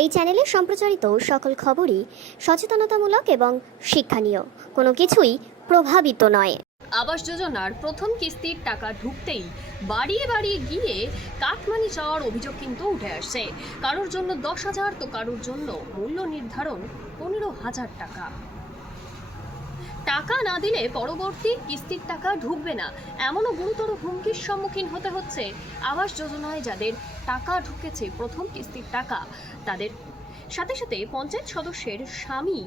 এই চ্যানেলে সম্প্রচারিত সকল খবরই সচেতনতামূলক এবং শিক্ষণীয়, কোনো কিছুই প্রভাবিত নয়। আবাস যোজনার প্রথম কিস্তির টাকা ঢুকতেই বাড়িয়ে বাড়িয়ে গিয়ে কাটমানি চাওয়ার অভিযোগ কিন্তু উঠে আসছে। কারোর জন্য 10,000 তো কারোর জন্য মূল্য নির্ধারণ 15,000 টাকা। টাকা না দিলে পরবর্তী কিস্তির টাকা ঢুকবে না, এমনও গুরুতর হুমকির সম্মুখীন হতে হচ্ছে আবাস যোজনায় যাদের টাকা ঢুকেছে প্রথম কিস্তির টাকা তাদের। সাথে সাথে পঞ্চায়েত সদস্যের স্বামী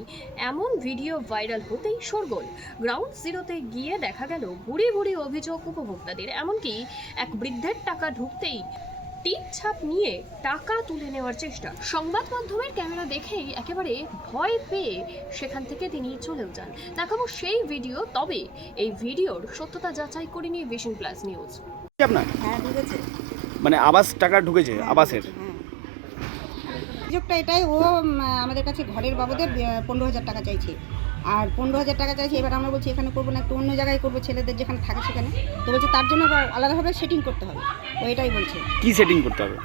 এমন ভিডিও ভাইরাল হতেই শোরগোল। গ্রাউন্ড জিরোতে গিয়ে দেখা গেল ভুরি ভুরি অভিযোগ উপভোক্তাদের, এমনকি এক বৃদ্ধের টাকা ঢুকতেই টিপ ছাপ নিয়ে টাকা তুলে নেওয়ার চেষ্টা। সংবাদ মাধ্যমের ক্যামেরা দেখেই একেবারে ভয় পেয়ে সেখান থেকে তিনি চলেও যান। দেখাবো সেই ভিডিও, তবে এই ভিডিওর সত্যতা যাচাই করেনি ভিশন প্লাস নিউজ। আপনার হ্যাঁ ঢুকেছে। মানে আবাস টাকা ঢুকেছে আবাসের? অভিযোগটা এটাই, ও আমাদের কাছে ঘরের বাবদের 15,000 টাকা চাইছে, আর 15,000 টাকা চাইছে। এবার আমরা বলছি এখানে করবো না, একটু অন্য জায়গায় করবো, ছেলেদের যেখানে থাকে সেখানে। তো বলছে তার জন্য আলাদাভাবে সেটিং করতে হবে। ও এটাই বলছে। কি সেটিং করতে হবে?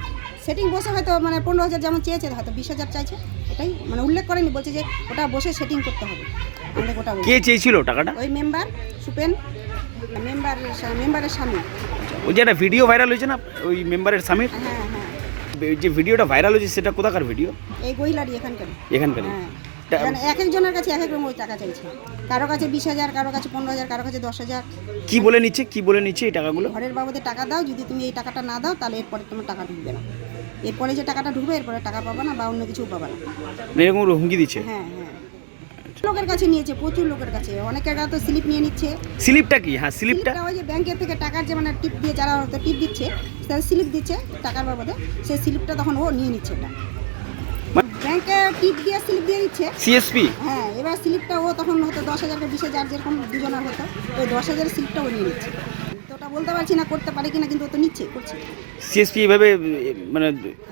সেটিং বসে হয়তো মানে 15,000 যেমন চেয়েছে হয়তো 20,000 চাইছে, এটাই মানে উল্লেখ করেনি। বলছে যে ওটা বসে সেটিং করতে হবে। আমাদের ওটা কে চেয়েছিল টাকাটা? ওই মেম্বার সুপেন, মেম্বারের স্বামী। ওই যে একটা ভিডিও ভাইরাল হয়েছে না ওই মেম্বারের স্বামীর, হ্যাঁ হ্যাঁ, যে ভিডিওটা ভাইরাল হয়েছে সেটা কোথাকার ভিডিও? এই গহিলারি এখানকার। এখানকার? হ্যাঁ, এখানে এক একজনের কাছে এক এক রকম ওই টাকা চাইছে। কারো কাছে 20,000, কারো কাছে 15,000, কারো কাছে 10,000। কি বলে নিচ্ছে এই টাকাগুলো? ঘরের বাবদে টাকা দাও, যদি তুমি এই টাকাটা না দাও তাহলে এরপরে তোমার টাকা ঢুকবে না। এরপরে যে টাকাটা ঢুকবে এরপরে টাকা পাবা না বা অন্য কিছু পাবা না। মানে এরকম হুমকি দিচ্ছে? হ্যাঁ হ্যাঁ, লোকের কাছে নিয়েছে, প্রচুর লোকের কাছে। অনেকের কাছে তো স্লিপ নিয়ে নিচ্ছে। স্লিপটা কি? হ্যাঁ স্লিপটা ওই যে ব্যাংকের থেকে টাকার যে মানে টিপ দিয়ে যারা হয়তো টিপ দিচ্ছে, তারা স্লিপ দিচ্ছে টাকার বাবদে, সেই স্লিপটা তখন ও নিয়ে নিচ্ছে। এটা ব্যাংকে টিপ দিয়ে স্লিপ দিয়ে দিচ্ছে সিএসপি। হ্যাঁ, এবার স্লিপটা ও তখন হয়তো 10,000 বা 20,000 যেরকম দুজনের হতো, ওই 10,000 স্লিপটা ও নিয়ে নিচ্ছে। তো ওটা বলতে পারছি না করতে পারে কিনা, কিন্তু ও তো নিচ্ছে, করছে। সিএসপি এভাবে মানে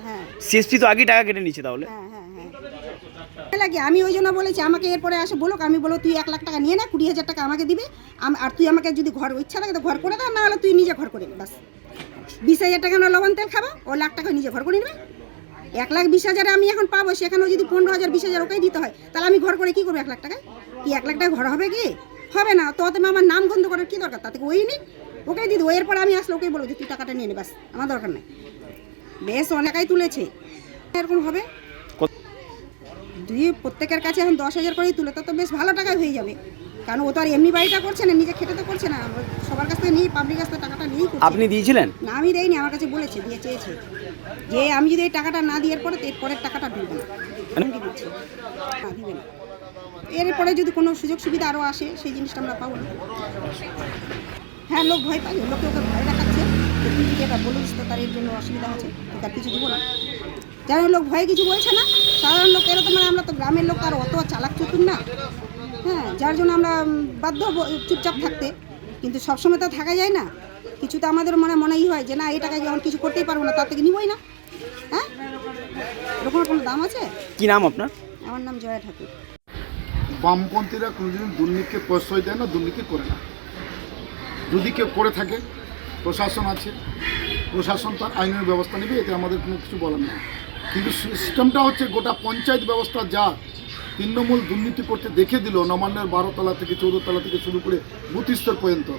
হ্যাঁ সিএসপি তো আগেই টাকা কেটে নিচ্ছে তাহলে? হ্যাঁ হ্যাঁ হ্যাঁ, লাগে। আমি ওই জন্য বলেছি আমাকে এরপরে আসে বলুক, আমি বলো তুই 1,00,000 টাকা নিয়ে না, 20,000 টাকা আমাকে দিবে। আর তুই আমাকে যদি ঘর ইচ্ছা থাকে তো ঘর করে দাও, না হলে তুই নিজে ঘর করে নে। বাস 20,000 টাকা না লবণ তেল খাবো, ও 1,00,000 টাকা নিজে ঘর করে নেবে। 1,20,000 আমি এখন পাবো, সেখানেও যদি 15,000 20,000 ওকেই দিতে হয়, তাহলে আমি ঘর করে কী করবো? 1,00,000 টাকায় কি 1,00,000 টাকা ঘর হবে কি? হবে না। তো অতএব আমার নাম গন্ধ করার কী দরকার? তাতে ওই নিক, ওকেই দিয়ে দেবো। এরপর আমি আসলে ওকেই বলবো যে তুই টাকাটা নিয়ে নে, বাস আমার দরকার নেই। বেশ অনেকাই তুলেছে, এরকম হবে। দুই প্রত্যেকের কাছে এখন 10,000 করেই তুলে, তো বেশ ভালো টাকায় হয়ে যাবে। কারণ ও তো আর এমনি বাড়িটা করছে না, নিজে খেতে তো করছে না, সবার কাছ থেকে নিয়ে পাবলিক কাছ থেকে টাকাটা নিয়েই করছে। আপনি দিয়েছিলেন? না আমি দেইনি, আমার কাছে বলেছে, দিয়ে চেয়েছে যে আমি যদি এই টাকাটা না দিই এরপরে, তো এরপরের টাকাটা ঢুকবে না। হুমকি দিচ্ছে, না দিবে না। এরপরে যদি কোনো সুযোগ সুবিধা আরও আসে, সেই জিনিসটা আমরা পাবো না। হ্যাঁ, লোক ভয় পায়, লোকে ওকে ভয় দেখাচ্ছে যে তুই যদি এটা বলিস তো তার এর জন্য অসুবিধা আছে, তো তার কিছু দিব না। যারা লোক ভয়ে কিছু বলছে না, সাধারণ লোক এরা তো মানে আমরা তো গ্রামের লোক, আর অত চালাক চতুর না। হ্যাঁ, যার জন্য আমরা বাধ্য চুপচাপ থাকতে, কিন্তু সবসময় তো থাকা যায় না। কিছু তো আমাদের মনেই হয় যে না এই টাকায় যখন কিছু করতেই পারবো না, তার থেকে নিবই না। হ্যাঁ, এরকম কোনো দাম আছে? কি নাম আপনার? আমার নাম জয়া ঠাকুর। বামপন্থীরা কোনোদিন দুর্নীতিকে প্রশ্রয় দেয় না, দুর্নীতি করে না। যদি কেউ করে থাকে, প্রশাসন আছে, প্রশাসন তার আইনের ব্যবস্থা নেবে, এতে আমাদের কোনো কিছু বলার নেই। কিন্তু সিস্টেমটা হচ্ছে গোটা পঞ্চায়েত ব্যবস্থা যা তৃণমূল দুর্নীতি করতে দেখে দিল, নবান্নের 12 তলা থেকে 14 তলা থেকে শুরু করে বুথ স্তর পর্যন্ত,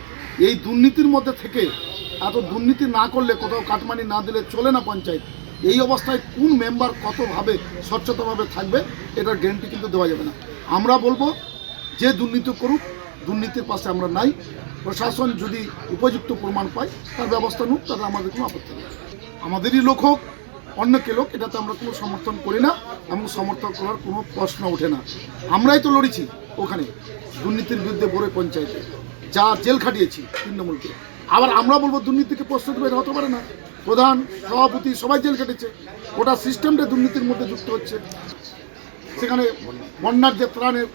এই দুর্নীতির মধ্যে থেকে এত দুর্নীতি না করলে, কোথাও কাটমানি না দিলে চলে না পঞ্চায়েত। এই অবস্থায় কোন মেম্বার কতভাবে স্বচ্ছতাভাবে থাকবে, এটার গ্যারান্টি কিন্তু দেওয়া যাবে না। আমরা বলবো যে দুর্নীতি করুক, দুর্নীতির পাশে আমরা নাই। প্রশাসন যদি উপযুক্ত প্রমাণ পায় তার ব্যবস্থা নিক, তাতে আমাদের কোনো আপত্তি নেই। আমাদেরই লোক হোক, অন্য কে লোক, এটাতে আমরা কোনো সমর্থন করি না এবং সমর্থন করার কোনো প্রশ্ন ওঠে না। আমরাই তো লড়েছি ওখানে দুর্নীতির বিরুদ্ধে বড় পঞ্চায়েতে, যা জেল খাটিয়েছি তৃণমূলকে। আবার আমরা বলবো দুর্নীতিকে প্রশ্রয় দেবে, এটা হতে পারে না। প্রধান, সভাপতি সবাই জেল কেটেছে, ওটা সিস্টেমটা দুর্নীতির মধ্যে যুক্ত হচ্ছে। সেখানে বন্যার যে ত্রাণের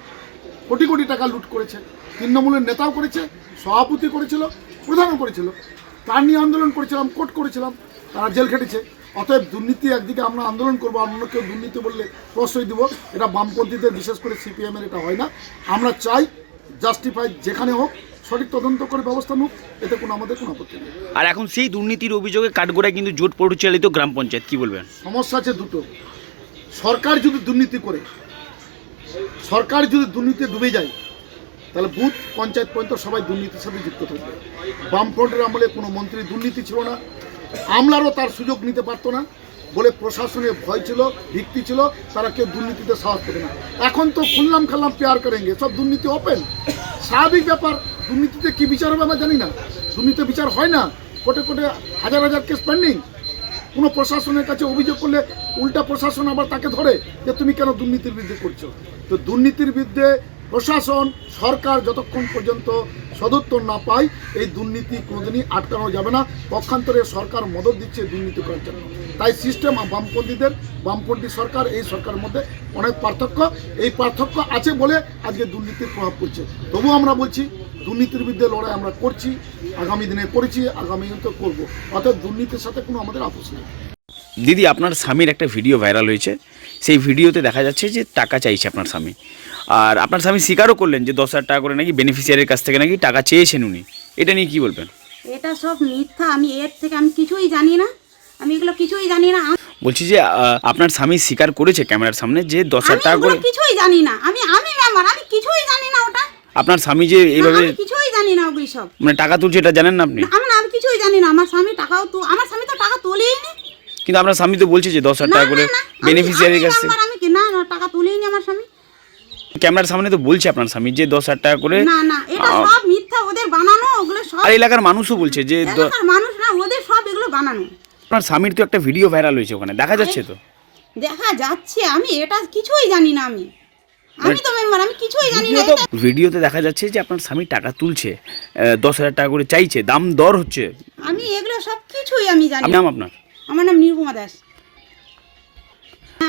কোটি কোটি টাকা লুট করেছে, তৃণমূলের নেতাও করেছে, সভাপতি করেছিল, প্রধানও করেছিল। তার নিয়ে আন্দোলন করেছিলাম, কোর্ট করেছিলাম, তারা জেল খেটেছে। অতএব দুর্নীতি একদিকে আমরা আন্দোলন করবো, অন্য কেউ দুর্নীতি বললে প্রশ্রয় দিব, এটা বামপন্থীদের বিশেষ করে সিপিএমের এটা হয় না। আমরা চাই জাস্টিফাই যেখানে হোক সঠিক তদন্ত করে ব্যবস্থা নিক, এতে কোনো আমাদের কোনো আপত্তি নেই। আর এখন সেই দুর্নীতির অভিযোগে কাঠগোড়ায় কিন্তু জোট পরিচালিত গ্রাম পঞ্চায়েত, কি বলবেন? সমস্যা আছে দুটো। সরকার যদি দুর্নীতি করে, সরকার যদি দুর্নীতি ডুবে যায়, তাহলে বুথ পঞ্চায়েত পর্যন্ত সবাই দুর্নীতির সাথে যুক্ত থাকবে। বামফ্রন্টের আমলে কোনো মন্ত্রী দুর্নীতি ছিল না, আমলারও তার সুযোগ নিতে পারতো না বলে প্রশাসনের ভয় ছিল, ভিত্তি ছিল, তারা কেউ দুর্নীতিতে সাহস করে না। এখন তো খুললাম খাল্লাম পেয়ার করেঙ্গে, সব দুর্নীতি ওপেন, স্বাভাবিক ব্যাপার। দুর্নীতিতে কী বিচার হবে আমরা জানি না, দুর্নীতি বিচার হয় না, কোটে কোটে হাজার হাজার কেস পেন্ডিং। কোনো প্রশাসনের কাছে অভিযোগ করলে উল্টা প্রশাসন আবার তাকে ধরে যে তুমি কেন দুর্নীতির বিরুদ্ধে করছো। তো দুর্নীতির বিরুদ্ধে প্রশাসন, সরকার যতক্ষণ পর্যন্ত সদুত্তর না পায়, এই দুর্নীতি কোনোদিনই আটকানো যাবে না। পক্ষান্তরে সরকার মদত দিচ্ছে দুর্নীতি করার জন্য। তাই সিস্টেম বামপন্থীদের, বামপন্থী সরকার, এই সরকারের মধ্যে অনেক পার্থক্য। এই পার্থক্য আছে বলে আজকে দুর্নীতির প্রভাব পড়ছে। তবুও আমরা বলছি, দুর্নীতির বিরুদ্ধে লড়াই আমরা করছি, আগামী দিনে করেছি, আগামী দিনে তো করবো। অর্থাৎ দুর্নীতির সাথে কোনো আমাদের আপোষ নেই। দিদি, আপনার স্বামীর একটা ভিডিও ভাইরাল হয়েছে, সেই ভিডিওতে দেখা যাচ্ছে যে টাকা চাইছে আপনার স্বামী, আর আপনার স্বামী স্বীকারও করলেন যে 10,000 টাকা করে নাকি বেনিফিশিয়ারির কাছ থেকে নাকি টাকা চেয়েছেন উনি। এটা নিয়ে কি বলবেন? এটা সব মিথ্যা। আমি এর থেকে আমি কিছুই জানি না, আমি এগুলো কিছুই জানি না। বলছি যে আপনার স্বামী স্বীকার করেছে ক্যামেরার সামনে যে 10,000 টাকা করে। কিছুই জানি না, আমি মেম্বার, আমি কিছুই জানি না ওটা। আপনার স্বামী যে এইভাবে আমি কিছুই জানি না ওগুলি সব। মানে টাকা তুলছে এটা জানেন না আপনি? আমি কিছুই জানি না। আমার স্বামী টাকাও তো, আমার স্বামী তো টাকা তোলেই নি। কিন্তু আপনার স্বামী তো বলছে যে 10,000 টাকা করে বেনিফিশিয়ারির কাছ থেকে। আমি কি না, টাকা তোলেই নি আমার স্বামী। ক্যামেরার সামনে তো বলছে আপনার স্বামী যে 10,000 টাকা করে। না, এটা সব মিথ্যা, ওদের বানানো। ওগুলো সব আর এলাকার মানুষও বলছে যে এলাকার মানুষ না, ওদের সব এগুলো বানানো। আপনার স্বামীর তো একটা ভিডিও ভাইরাল হয়েছে, ওখানে দেখা যাচ্ছে তো। দেখা যাচ্ছে, আমি এটা কিছুই জানি না। আমি তো মেম্বার, আমি কিছুই জানি না। ভিডিওতে দেখা যাচ্ছে যে আপনার স্বামী টাকা তুলছে, 10,000 টাকা করে চাইছে, দাম দর হচ্ছে। আমি এগুলো সব কিছুই আমি জানি। নাম আপনার? আমার নাম নিরুপমা দাস।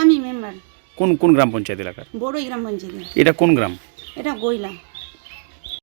আমি মেম্বার। কোন কোন গ্রাম পঞ্চায়েত এলাকার? বড়ই গ্রাম পঞ্চায়েত। এটা কোন গ্রাম? এটা গইলা।